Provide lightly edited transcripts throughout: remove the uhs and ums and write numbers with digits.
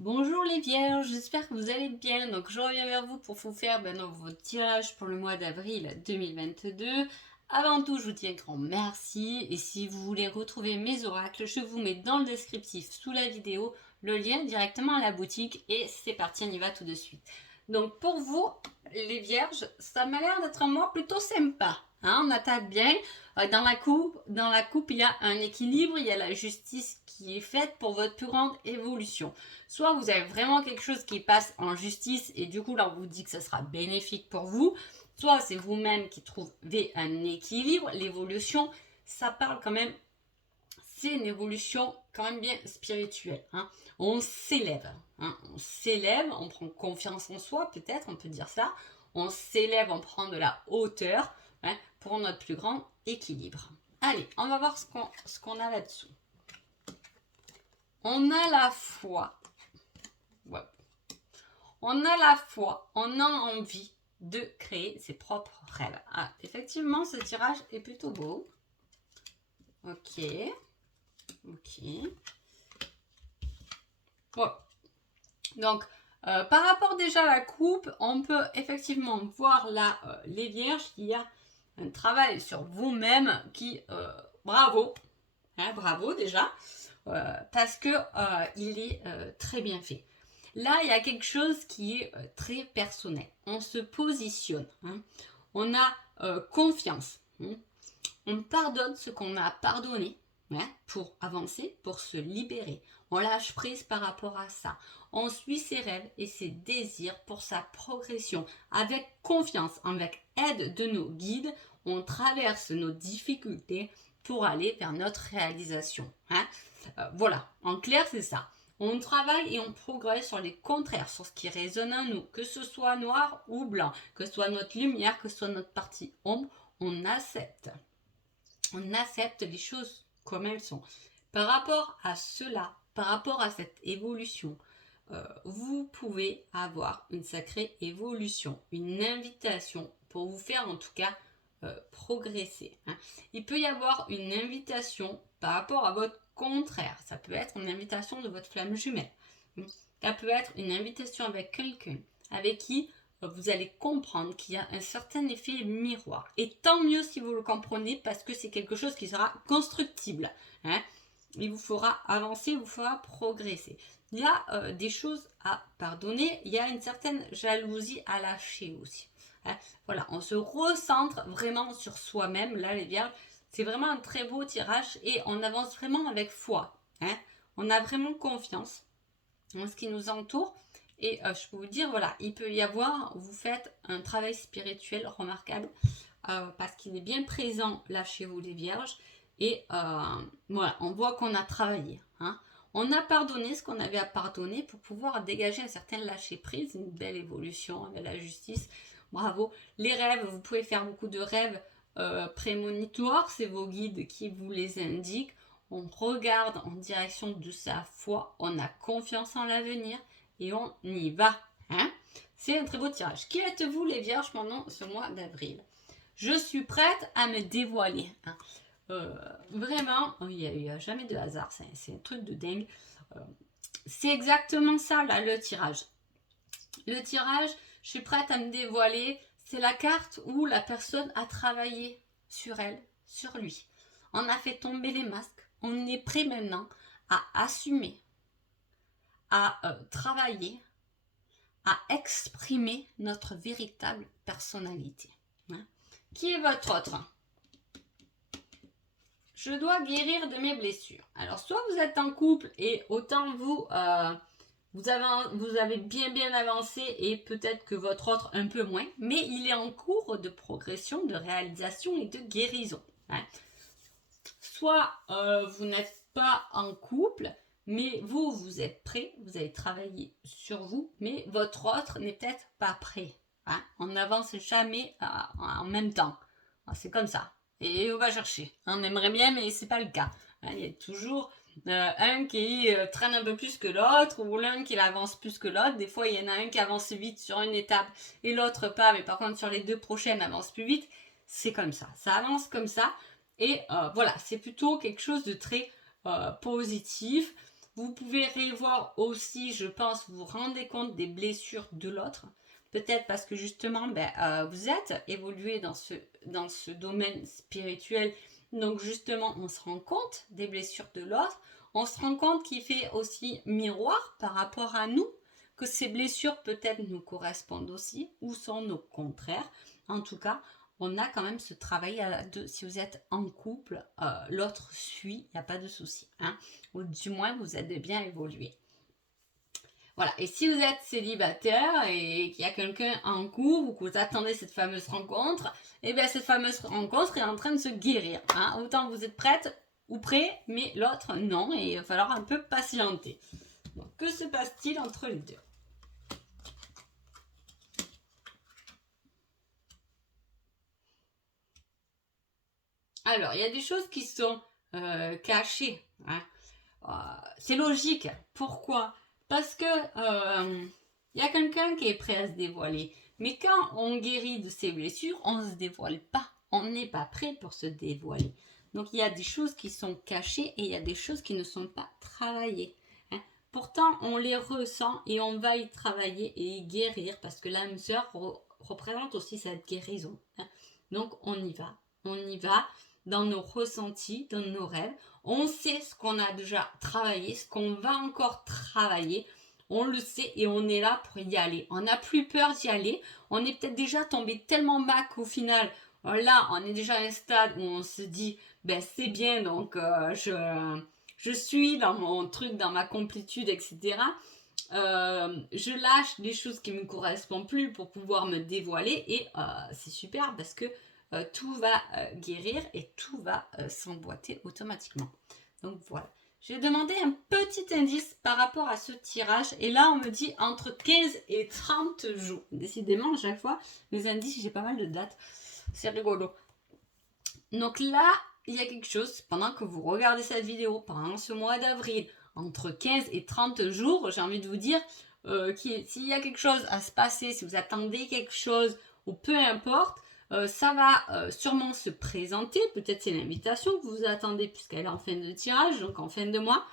Bonjour les vierges, j'espère que vous allez bien. Donc je reviens vers vous pour vous faire votre tirage pour le mois d'avril 2022. Avant tout, je vous dis un grand merci. Et si vous voulez retrouver mes oracles, je vous mets dans le descriptif sous la vidéo le lien directement à la boutique. Et c'est parti, on y va tout de suite. Donc pour vous, les vierges, ça m'a l'air d'être un mois plutôt sympa. Hein, on attaque bien. Dans la coupe, il y a un équilibre, il y a la justice qui est faite pour votre plus grande évolution. Soit vous avez vraiment quelque chose qui passe en justice et du coup là on vous dit que ça sera bénéfique pour vous, soit c'est vous-même qui trouvez un équilibre. L'évolution, ça parle quand même, c'est une évolution quand même bien spirituelle. Hein. On s'élève, on s'élève, on prend confiance en soi, peut-être on peut dire ça. On s'élève, on prend de la hauteur pour notre plus grand équilibre. Allez, on va voir ce qu'on a là-dessous. On a la foi. Ouais. On a la foi, on a envie de créer ses propres rêves. Ah, effectivement, ce tirage est plutôt beau. Ok. Bon. Donc, par rapport déjà à la coupe, on peut effectivement voir là, les vierges, qu'il y a un travail sur vous-même qui, bravo, bravo déjà, parce que il est très bien fait. Là, il y a quelque chose qui est très personnel. On se positionne. On a confiance. On pardonne ce qu'on a pardonné pour avancer, pour se libérer. On lâche prise par rapport à ça. On suit ses rêves et ses désirs pour sa progression. Avec confiance, avec aide de nos guides, on traverse nos difficultés pour aller vers notre réalisation. Voilà, en clair, c'est ça. On travaille et on progresse sur les contraires, sur ce qui résonne en nous, que ce soit noir ou blanc, que ce soit notre lumière, que ce soit notre partie ombre, on accepte. On accepte les choses comme elles sont. Par rapport à cela, par rapport à cette évolution, vous pouvez avoir une sacrée évolution, une invitation pour vous faire en tout cas progresser. Il peut y avoir une invitation par rapport à votre contraire. Ça peut être une invitation de votre flamme jumelle. Ça peut être une invitation avec quelqu'un avec qui vous allez comprendre qu'il y a un certain effet miroir. Et tant mieux si vous le comprenez parce que c'est quelque chose qui sera constructible. Il vous fera avancer, il vous fera progresser. Il y a des choses à pardonner, il y a une certaine jalousie à lâcher aussi. Voilà, on se recentre vraiment sur soi-même. Là, les vierges, c'est vraiment un très beau tirage et on avance vraiment avec foi. On a vraiment confiance en ce qui nous entoure. Et je peux vous dire, voilà, il peut y avoir, vous faites un travail spirituel remarquable parce qu'il est bien présent là chez vous les vierges. Et voilà, on voit qu'on a travaillé. On a pardonné ce qu'on avait à pardonner pour pouvoir dégager un certain lâcher-prise, une belle évolution avec la justice. Bravo. Les rêves, vous pouvez faire beaucoup de rêves prémonitoires, c'est vos guides qui vous les indiquent. On regarde en direction de sa foi, on a confiance en l'avenir et on y va. C'est un très beau tirage. Qui êtes-vous les vierges pendant ce mois d'avril? Je suis prête à me dévoiler. Vraiment, il n'y a jamais de hasard, c'est un truc de dingue. C'est exactement ça là, le tirage. Le tirage, je suis prête à me dévoiler, c'est la carte où la personne a travaillé sur elle, sur lui. On a fait tomber les masques, on est prêt maintenant à assumer, à travailler, à exprimer notre véritable personnalité. Qui est votre autre? Je dois guérir de mes blessures. Alors, soit vous êtes en couple et autant vous avez bien avancé et peut-être que votre autre un peu moins, mais il est en cours de progression, de réalisation et de guérison. Soit vous n'êtes pas en couple, mais vous êtes prêt, vous avez travaillé sur vous, mais votre autre n'est peut-être pas prêt. On n'avance jamais en même temps. C'est comme ça. Et on va chercher. On aimerait bien, mais c'est pas le cas. Il y a toujours un qui traîne un peu plus que l'autre, ou l'un qui avance plus que l'autre. Des fois, il y en a un qui avance vite sur une étape et l'autre pas, mais par contre, sur les deux prochaines, avance plus vite. C'est comme ça. Ça avance comme ça. Et voilà, c'est plutôt quelque chose de très positif. Vous pouvez revoir aussi, je pense, vous vous rendez compte des blessures de l'autre. Peut-être parce que justement, vous êtes évolué dans ce domaine spirituel. Donc justement, on se rend compte des blessures de l'autre. On se rend compte qu'il fait aussi miroir par rapport à nous, que ces blessures peut-être nous correspondent aussi ou sont nos contraires. En tout cas, on a quand même ce travail à deux. Si vous êtes en couple, l'autre suit, il n'y a pas de souci. Hein, ou du moins, vous êtes bien évolué. Voilà, et si vous êtes célibataire et qu'il y a quelqu'un en couple ou que vous attendez cette fameuse rencontre, et bien cette fameuse rencontre est en train de se guérir. Hein. Autant vous êtes prête ou prêt, mais l'autre non, et il va falloir un peu patienter. Donc, que se passe-t-il entre les deux? Alors, il y a des choses qui sont cachées. Hein. C'est logique. Pourquoi? Parce que y a quelqu'un qui est prêt à se dévoiler. Mais quand on guérit de ses blessures, on ne se dévoile pas. On n'est pas prêt pour se dévoiler. Donc il y a des choses qui sont cachées et il y a des choses qui ne sont pas travaillées. Hein. Pourtant, on les ressent et on va y travailler et y guérir parce que l'âme sœur représente aussi cette guérison. Hein. Donc on y va. On y va dans nos ressentis, dans nos rêves. On sait ce qu'on a déjà travaillé, ce qu'on va encore travailler. On le sait et on est là pour y aller. On n'a plus peur d'y aller. On est peut-être déjà tombé tellement bas qu'au final, là, on est déjà à un stade où on se dit, c'est bien, donc je suis dans mon truc, dans ma complétude, etc. Je lâche des choses qui ne me correspondent plus pour pouvoir me dévoiler et c'est super parce que tout va guérir et tout va s'emboîter automatiquement. Donc voilà. J'ai demandé un petit indice par rapport à ce tirage et là on me dit entre 15 et 30 jours. Décidément à chaque fois les indices j'ai pas mal de dates. C'est rigolo. Donc là il y a quelque chose pendant que vous regardez cette vidéo pendant ce mois d'avril entre 15 et 30 jours, j'ai envie de vous dire s'il y a quelque chose à se passer, si vous attendez quelque chose ou peu importe, ça va sûrement se présenter. Peut-être c'est l'invitation que vous attendez puisqu'elle est en fin de tirage, donc en fin de mois.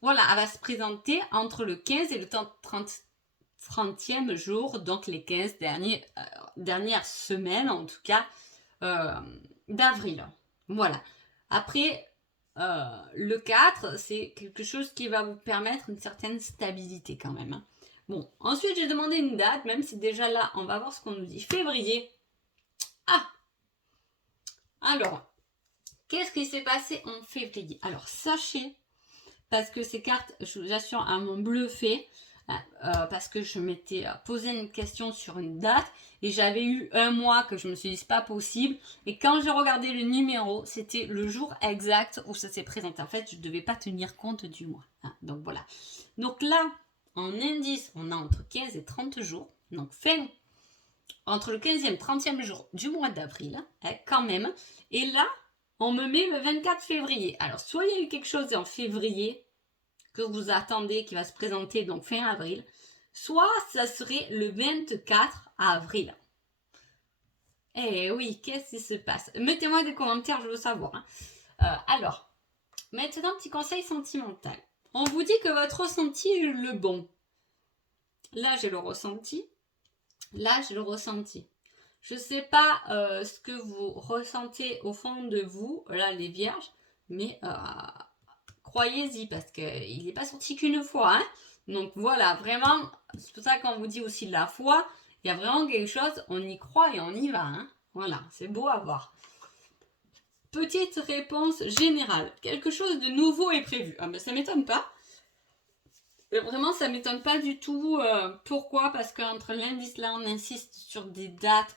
Voilà, elle va se présenter entre le 15 et le 30e jour, donc les 15 dernières semaines en tout cas d'avril. Voilà. Après, le 4, c'est quelque chose qui va vous permettre une certaine stabilité quand même. Hein. Bon, ensuite j'ai demandé une date, même si déjà là, on va voir ce qu'on nous dit. Février. Ah! Alors, qu'est-ce qui s'est passé en février? Alors, sachez, parce que ces cartes, je vous assure, m'ont bluffé, parce que je m'étais posé une question sur une date et j'avais eu un mois que je me suis dit c'est pas possible et quand j'ai regardé le numéro c'était le jour exact où ça s'est présenté. En fait je ne devais pas tenir compte du mois. Hein, donc voilà. Donc là en indice on a entre 15 et 30 jours. Donc entre le 15e et 30e jour du mois d'avril hein, quand même. Et là on me met le 24 février. Alors soit il y a eu quelque chose en février que vous attendez qui va se présenter donc fin avril, soit ça serait le 24 avril. Eh oui, qu'est-ce qui se passe? Mettez-moi des commentaires, je veux savoir. Hein. Alors, maintenant, petit conseil sentimental. On vous dit que votre ressenti est le bon. Là, j'ai le ressenti. Là, j'ai le ressenti. Je ne sais pas ce que vous ressentez au fond de vous, là, les vierges, mais croyez-y parce qu'il n'est pas sorti qu'une fois. Hein. Donc voilà, vraiment, c'est pour ça qu'on vous dit aussi de la foi. Il y a vraiment quelque chose, on y croit et on y va. Hein. Voilà, c'est beau à voir. Petite réponse générale. Quelque chose de nouveau est prévu. Ah ben ça m'étonne pas. Vraiment, ça m'étonne pas du tout. Pourquoi? Parce qu'entre l'indice, là, on insiste sur des dates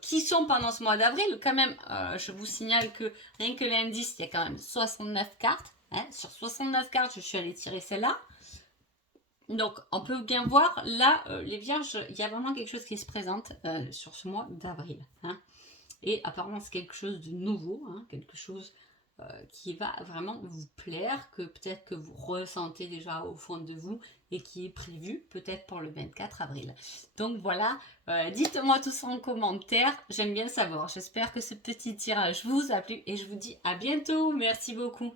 qui sont pendant ce mois d'avril. Quand même, je vous signale que rien que l'indice, il y a quand même 69 cartes. Hein. Sur 69 cartes, je suis allée tirer celle-là. Donc, on peut bien voir, là, les vierges, il y a vraiment quelque chose qui se présente sur ce mois d'avril. Hein. Et apparemment, c'est quelque chose de nouveau, hein, quelque chose qui va vraiment vous plaire, que peut-être que vous ressentez déjà au fond de vous et qui est prévu peut-être pour le 24 avril. Donc voilà, dites-moi tout ça en commentaire, j'aime bien savoir. J'espère que ce petit tirage vous a plu et je vous dis à bientôt. Merci beaucoup.